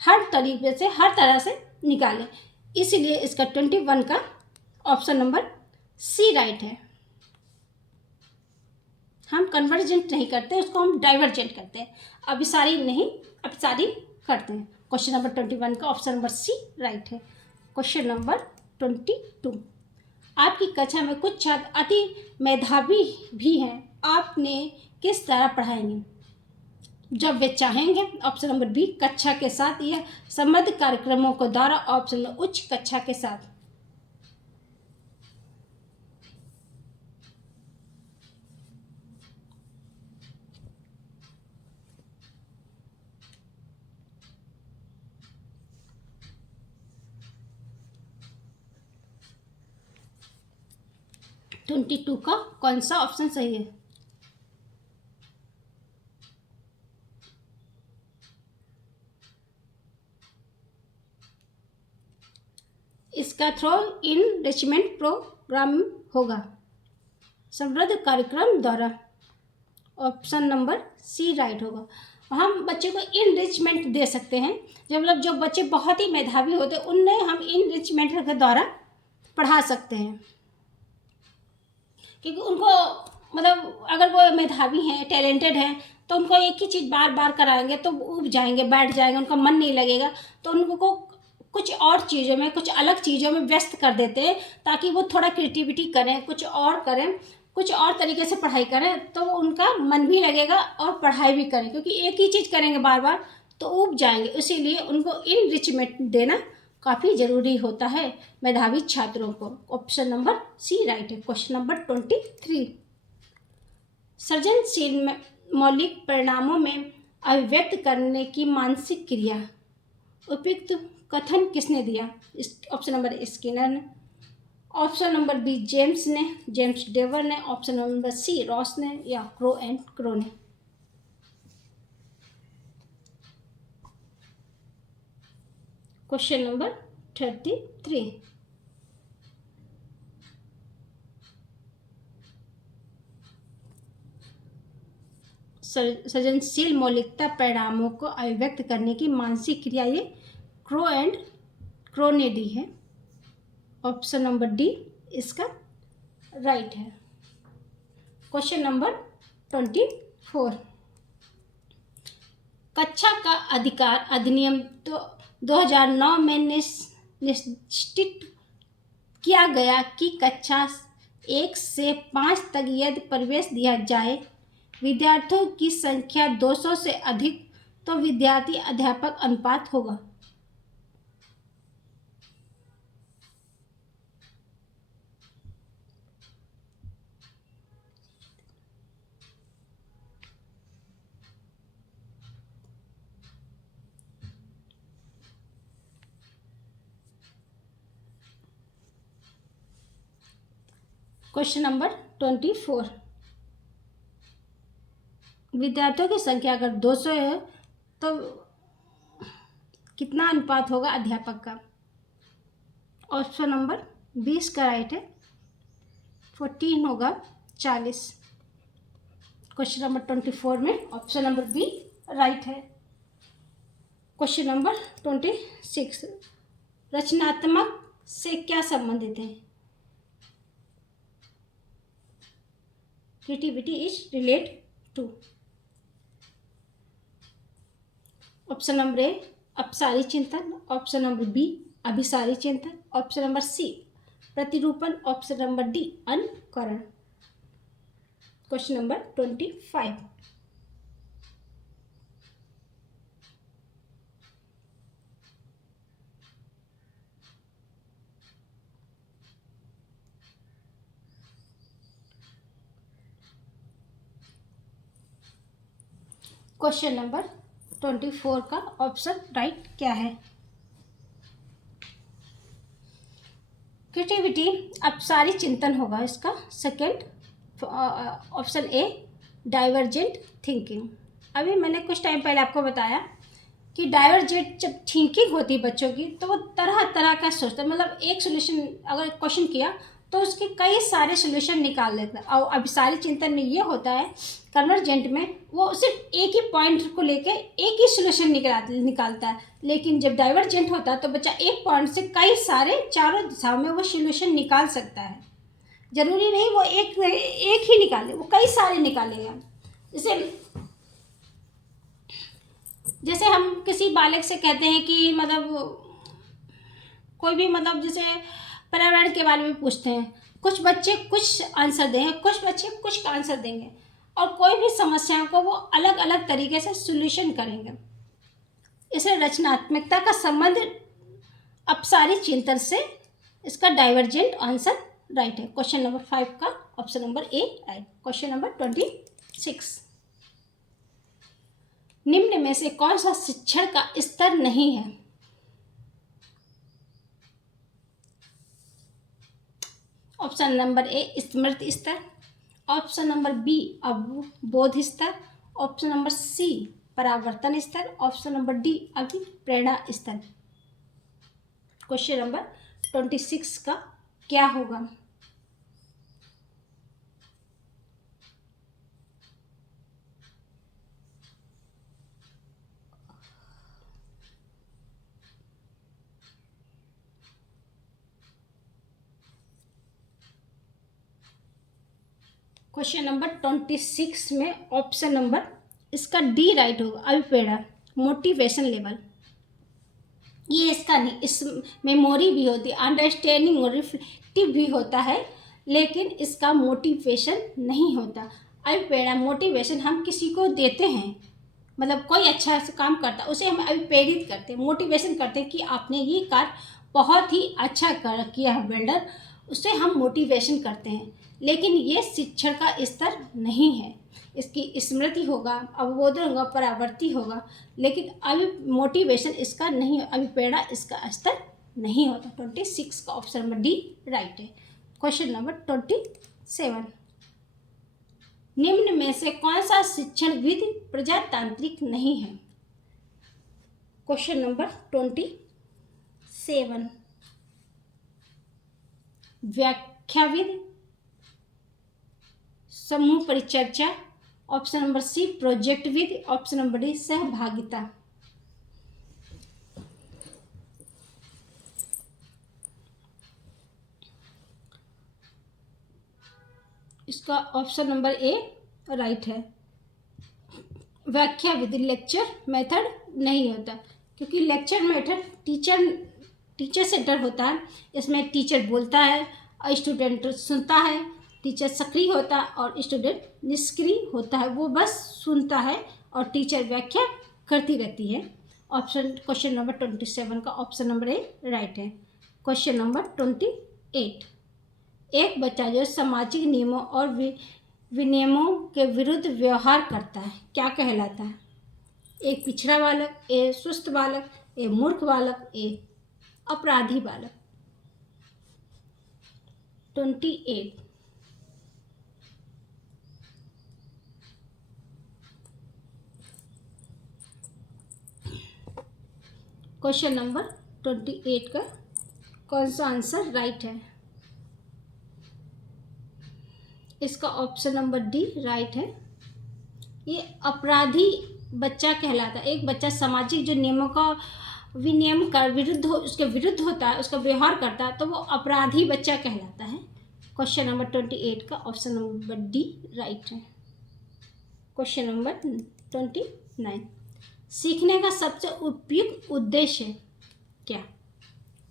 हर तरीके से हर तरह से निकालें। इसलिए इसका 21 का ऑप्शन नंबर सी राइट है। हम कन्वर्जेंट नहीं करते, उसको हम डाइवर्जेंट करते हैं। अभिसारी नहीं, अभिसारी करते हैं। क्वेश्चन नंबर 21 का ऑप्शन नंबर सी राइट है। Question number 22। आपकी कक्षा में कुछ छात्र अति मेधावी भी हैं, आपने किस तरह पढ़ाएंगे? जब वे चाहेंगे। ऑप्शन नंबर बी, कक्षा के साथ या संबद्ध कार्यक्रमों के द्वारा। ऑप्शन नंबर उच्च कक्षा के साथ। ट्वेंटी टू का कौन सा ऑप्शन सही है? इसका थ्रो इनरिचमेंट प्रोग्राम होगा, समृद्ध कार्यक्रम द्वारा। ऑप्शन नंबर सी राइट होगा। हम बच्चे को इनरिचमेंट दे सकते हैं, जब मतलब जो बच्चे बहुत ही मेधावी होते हैं उन्हें हम इनरिचमेंट के द्वारा पढ़ा सकते हैं, क्योंकि उनको मतलब अगर वो मेधावी हैं, टैलेंटेड हैं, तो उनको एक ही चीज़ बार बार कराएंगे तो ऊब जाएंगे, बैठ जाएंगे, उनका मन नहीं लगेगा। तो उनको कुछ और चीज़ों में, कुछ अलग चीज़ों में व्यस्त कर देते हैं ताकि वो थोड़ा क्रिएटिविटी करें, कुछ और करें, कुछ और तरीके से पढ़ाई करें, तो उनका मन भी लगेगा और पढ़ाई भी करें। क्योंकि एक ही चीज़ करेंगे बार बार तो ऊब जाएंगे, इसीलिए उनको इनरिचमेंट देना काफ़ी ज़रूरी होता है मेधावी छात्रों को। ऑप्शन नंबर सी राइट है। Question number 23। सृजनशील मौलिक परिणामों में अभिव्यक्त करने की मानसिक क्रिया, उपयुक्त कथन किसने दिया? ऑप्शन नंबर ए, स्किनर ने। ऑप्शन नंबर बी, जेम्स डेवर ने। ऑप्शन नंबर सी, रॉस ने, या क्रो ने। क्वेश्चन नंबर 33, सृजनशील मौलिकता परिणामों को अभिव्यक्त करने की मानसिक क्रिया, ये क्रोनेडी है। ऑप्शन नंबर डी इसका राइट है। क्वेश्चन नंबर 24, कक्षा का अधिकार अधिनियम 2009 में निश्चित किया गया कि कक्षा 1 से 5 तक यदि प्रवेश दिया जाए, विद्यार्थियों की संख्या 200 से अधिक, तो विद्यार्थी अध्यापक अनुपात होगा। क्वेश्चन नंबर 24, विद्यार्थियों की संख्या अगर 200 है तो कितना अनुपात होगा अध्यापक का? ऑप्शन नंबर 20 का राइट है, 14 होगा 40। क्वेश्चन नंबर 24 में ऑप्शन नंबर बी राइट है। क्वेश्चन नंबर 26, रचनात्मक से क्या संबंधित है? Creativity is relate to. Option number A अपसारी चिंतन, ऑप्शन नंबर बी अभिसारी चिंतन, ऑप्शन नंबर सी प्रतिरूपण, ऑप्शन नंबर डी अनुकरण। क्वेश्चन नंबर 25, क्वेश्चन नंबर 24 का ऑप्शन राइट क्या है? क्रिएटिविटी अपसारी चिंतन होगा इसका second. Option A divergent thinking. अभी मैंने कुछ टाइम पहले आपको बताया कि डाइवर्जेंट जब थिंकिंग होती है बच्चों की, तो वो तरह तरह का सोचते हैं। मतलब एक सोल्यूशन अगर क्वेश्चन किया तो उसके कई सारे सोल्यूशन निकाल लेता है। और अभिसारी चिंतन में ये होता है, कन्वर्जेंट में वो सिर्फ एक ही पॉइंट को लेके एक ही सोल्यूशन निकालता है। लेकिन जब डाइवर्जेंट होता है तो बच्चा एक पॉइंट से कई सारे चारों दिशाओं में वो सोल्यूशन निकाल सकता है। जरूरी नहीं वो एक ही निकाले, वो कई सारे निकालेगा। जैसे हम किसी बालक से कहते हैं कि मतलब कोई भी मतलब जैसे पर्यावरण के बारे में पूछते हैं, कुछ बच्चे कुछ आंसर देंगे, कुछ बच्चे कुछ आंसर देंगे, और कोई भी समस्याओं को वो अलग अलग तरीके से सॉल्यूशन करेंगे। इसलिए रचनात्मकता का संबंध अपसारी चिंतन से, इसका डाइवर्जेंट आंसर राइट है। क्वेश्चन नंबर 5 का ऑप्शन नंबर ए राइट। क्वेश्चन नंबर 26, निम्न में से कौन सा शिक्षण का स्तर नहीं है? ऑप्शन नंबर ए स्मृति स्तर, ऑप्शन नंबर बी अवबोध स्तर, ऑप्शन नंबर सी परावर्तन स्तर, ऑप्शन नंबर डी अभिप्रेरणा स्तर। क्वेश्चन नंबर 26 का क्या होगा? क्वेश्चन नंबर 26 में ऑप्शन नंबर इसका डी राइट होगा, अभिप्रेरणा मोटिवेशन लेवल। ये इसका नहीं, इस मेमोरी भी होती है, अंडरस्टैंडिंग और रिफ्लेक्टिव भी होता है, लेकिन इसका मोटिवेशन नहीं होता। अभिप्रेरणा मोटिवेशन हम किसी को देते हैं, मतलब कोई अच्छा से काम करता है उसे हम अभिप्रेरित करते हैं, मोटिवेशन करते हैं कि आपने ये कार्य बहुत ही अच्छा किया है बिल्डर, उससे हम मोटिवेशन करते हैं। लेकिन ये शिक्षण का स्तर नहीं है। इसकी स्मृति होगा, अवबोधन होगा, परावर्ती होगा, लेकिन अभी मोटिवेशन इसका नहीं, अभिप्रेरणा इसका स्तर नहीं होता। 26 का ऑप्शन नंबर डी राइट है। क्वेश्चन नंबर 27, निम्न में से कौन सा शिक्षण विधि प्रजातांत्रिक नहीं है? क्वेश्चन नंबर 28, 7 व्याख्याविद समूह परिचर्चा, option number C project with, option number D सहभागिता। इसका ऑप्शन नंबर ए राइट है। व्याख्या विधि लेक्चर मेथड नहीं होता, क्योंकि लेक्चर मेथड टीचर सेंटर होता है। इसमें टीचर बोलता है और स्टूडेंट सुनता है, टीचर सक्रिय होता है और स्टूडेंट निष्क्रिय होता है, वो बस सुनता है और टीचर व्याख्या करती रहती है। क्वेश्चन नंबर 27 का ऑप्शन नंबर ए राइट है। क्वेश्चन नंबर 28, एक बच्चा जो सामाजिक नियमों और विनियमों के विरुद्ध व्यवहार करता है क्या कहलाता है? एक पिछड़ा बालक, ए सुस्त बालक, ए मूर्ख बालक, ए अपराधी बालक। 28, क्वेश्चन नंबर 28 का कौन सा आंसर राइट है? इसका ऑप्शन नंबर डी राइट है। ये अपराधी बच्चा कहलाता है। एक बच्चा सामाजिक जो नियमों का विनियम का उसके विरुद्ध होता है, उसका व्यवहार करता है, तो वो अपराधी बच्चा कहलाता है। क्वेश्चन नंबर 28 का ऑप्शन नंबर डी राइट है। क्वेश्चन नंबर 29, सीखने का सबसे उपयुक्त उद्देश्य क्या?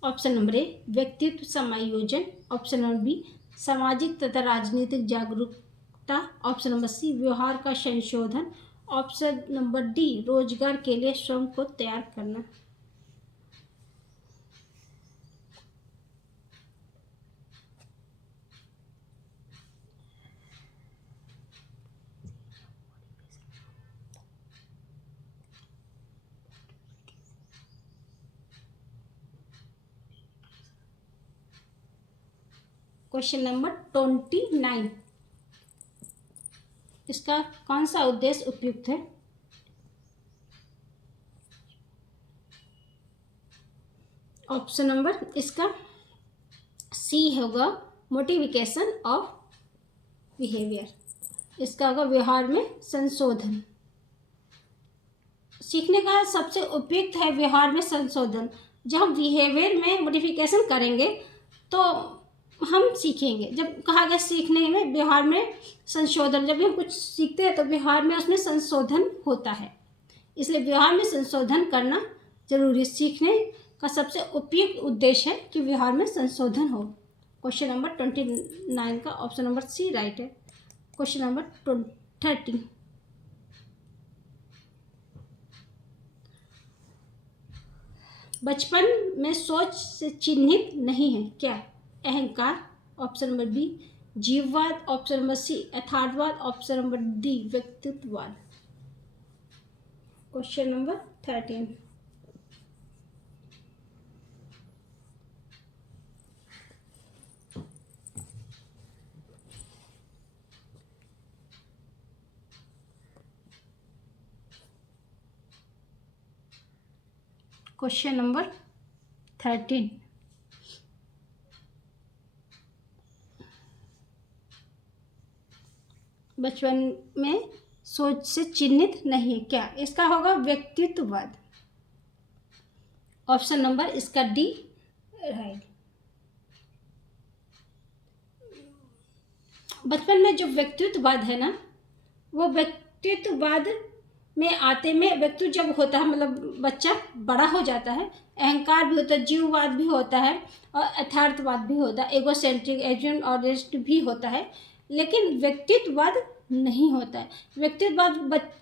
ऑप्शन नंबर ए व्यक्तित्व समायोजन, ऑप्शन नंबर बी सामाजिक तथा राजनीतिक जागरूकता, ऑप्शन नंबर सी व्यवहार का संशोधन, ऑप्शन नंबर डी रोजगार के लिए स्वयं को तैयार करना। क्वेश्चन नंबर 29, इसका कौन सा उद्देश्य उपयुक्त है? ऑप्शन नंबर इसका सी होगा मोटिफिकेशन ऑफ बिहेवियर। इसका होगा व्यवहार में संशोधन। सीखने का सबसे उपयुक्त है व्यवहार में संशोधन। जब हम बिहेवियर में मोडिफिकेशन करेंगे तो हम सीखेंगे। जब कहा गया सीखने में व्यवहार में संशोधन, जब हम कुछ सीखते हैं तो व्यवहार में उसमें संशोधन होता है, इसलिए व्यवहार में संशोधन करना जरूरी। सीखने का सबसे उपयुक्त उद्देश्य है कि व्यवहार में संशोधन हो। क्वेश्चन नंबर 29 का ऑप्शन नंबर सी राइट है। क्वेश्चन नंबर 30, बचपन में सोच से चिन्हित नहीं है क्या? अहंकार, ऑप्शन नंबर बी जीववाद, ऑप्शन नंबर सी यथार्थवाद, ऑप्शन नंबर डी व्यक्तित्ववाद। क्वेश्चन नंबर 13, क्वेश्चन नंबर 13, बचपन में सोच से चिन्हित नहीं है क्या? इसका होगा व्यक्तित्ववाद। ऑप्शन नंबर इसका डी राइट। बचपन में जो व्यक्तित्ववाद है ना, वो व्यक्तित्ववाद में आते में व्यक्ति जब होता है, मतलब बच्चा बड़ा हो जाता है, अहंकार भी होता है, जीववाद भी होता है और यथार्थवाद भी होता है, एगोसेंट्रिक एजेंट और भी होता है, लेकिन व्यक्तित्ववाद नहीं होता है। व्यक्तित्ववाद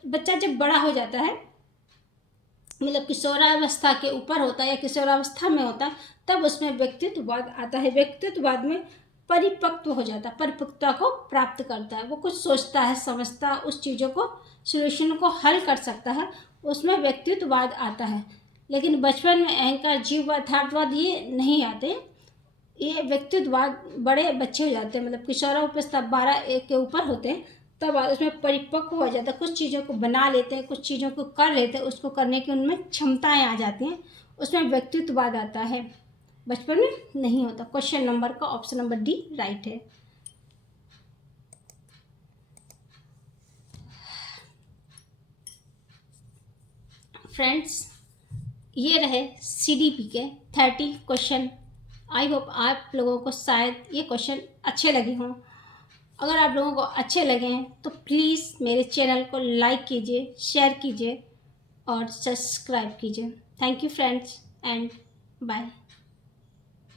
बच्चा जब बड़ा हो जाता है, मतलब किशोरावस्था के ऊपर होता है या किशोरावस्था में होता है, तब उसमें व्यक्तित्ववाद आता है। व्यक्तित्ववाद में परिपक्व हो जाता है, परिपक्वता को प्राप्त करता है, वो कुछ सोचता है, समझता है, उस चीज़ों को सॉल्यूशन को हल कर सकता है, उसमें व्यक्तित्ववाद आता है। लेकिन बचपन में अहंकार, जीववाद, यथार्थवाद ये नहीं आते। ये व्यक्तित्ववाद बड़े बच्चे हो जाते हैं, मतलब किशोरावस्था 12 के ऊपर होते हैं, तब उसमें परिपक्व हो जाता है, कुछ चीज़ों को बना लेते हैं, कुछ चीज़ों को कर लेते हैं, उसको करने की उनमें क्षमताएं आ जाती हैं, उसमें व्यक्तित्ववाद आता है। बचपन में नहीं होता। क्वेश्चन नंबर का ऑप्शन नंबर डी राइट है। फ्रेंड्स, ये रहे CDP के 30 क्वेश्चन। आई होप आप लोगों को शायद ये क्वेश्चन अच्छे लगे हों। अगर आप लोगों को अच्छे लगे हैं तो प्लीज़ मेरे चैनल को लाइक कीजिए, शेयर कीजिए और सब्सक्राइब कीजिए। Thank you friends and bye.